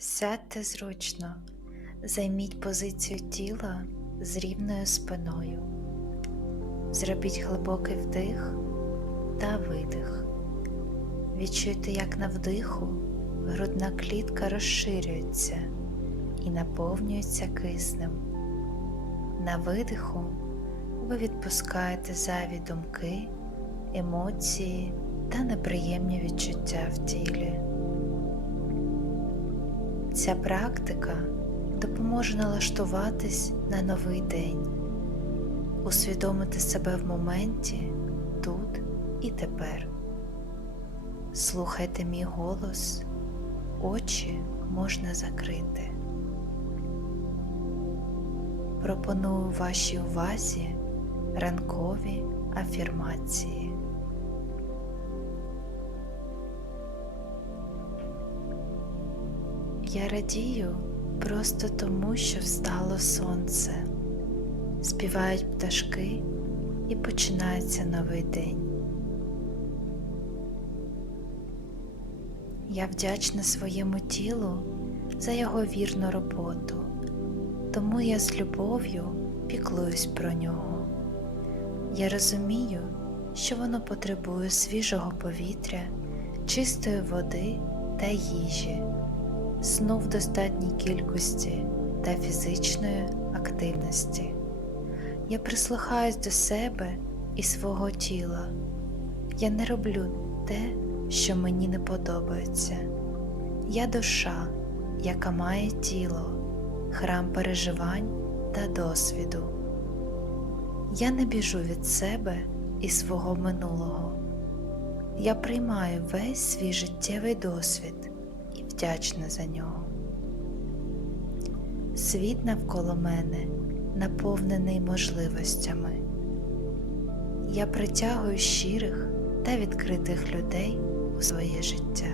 Сядьте зручно, займіть позицію тіла з рівною спиною. Зробіть глибокий вдих та видих. Відчуйте, як на вдиху грудна клітка розширюється і наповнюється киснем. На видиху ви відпускаєте зайві думки, емоції та неприємні відчуття в тілі. Ця практика допоможе налаштуватись на новий день, усвідомити себе в моменті тут і тепер. Слухайте мій голос, очі можна закрити. Пропоную вашій увазі ранкові афірмації. Я радію просто тому, що встало сонце, співають пташки і починається новий день. Я вдячна своєму тілу за його вірну роботу, тому я з любов'ю піклуюсь про нього. Я розумію, що воно потребує свіжого повітря, чистої води та їжі сну в достатній кількості та фізичної активності. Я прислухаюсь до себе і свого тіла. Я не роблю те, що мені не подобається. Я душа, яка має тіло, храм переживань та досвіду. Я не біжу від себе і свого минулого. Я приймаю весь свій життєвий досвід вдячна за нього. Світ навколо мене наповнений можливостями. Я притягую щирих та відкритих людей у своє життя.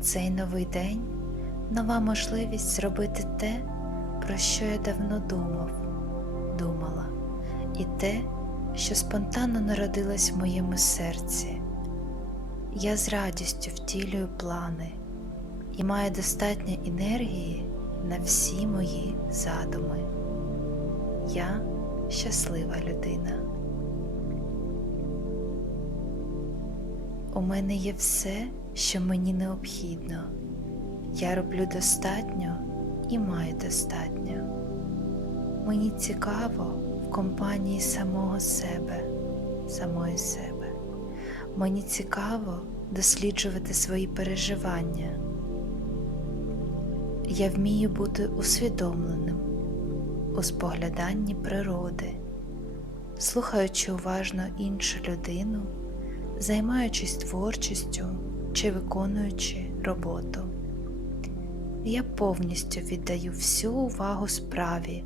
Цей новий день нова можливість зробити те, про що я давно думав, думала, і те, що спонтанно народилось в моєму серці. Я з радістю втілюю плани і маю достатньо енергії на всі мої задуми. Я щаслива людина. У мене є все, що мені необхідно. Я роблю достатньо і маю достатньо. Мені цікаво компанії самого себе, самої себе. Мені цікаво досліджувати свої переживання. Я вмію бути усвідомленим у спогляданні природи, слухаючи уважно іншу людину, займаючись творчістю чи виконуючи роботу. Я повністю віддаю всю увагу справі,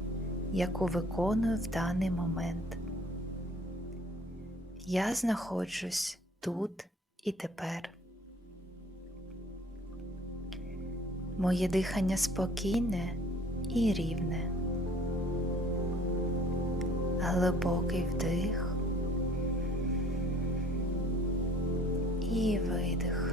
яку виконую в даний момент. Я знаходжусь тут і тепер. Моє дихання спокійне і рівне. Глибокий вдих і видих.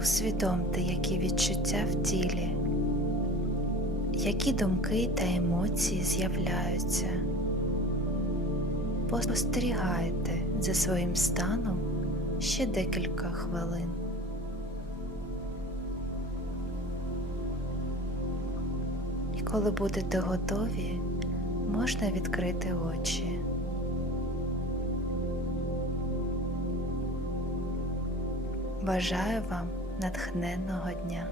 Усвідомте, які відчуття в тілі, які думки та емоції з'являються. Спостерігайте за своїм станом ще декілька хвилин. І коли будете готові, можна відкрити очі. Бажаю вам натхненного дня!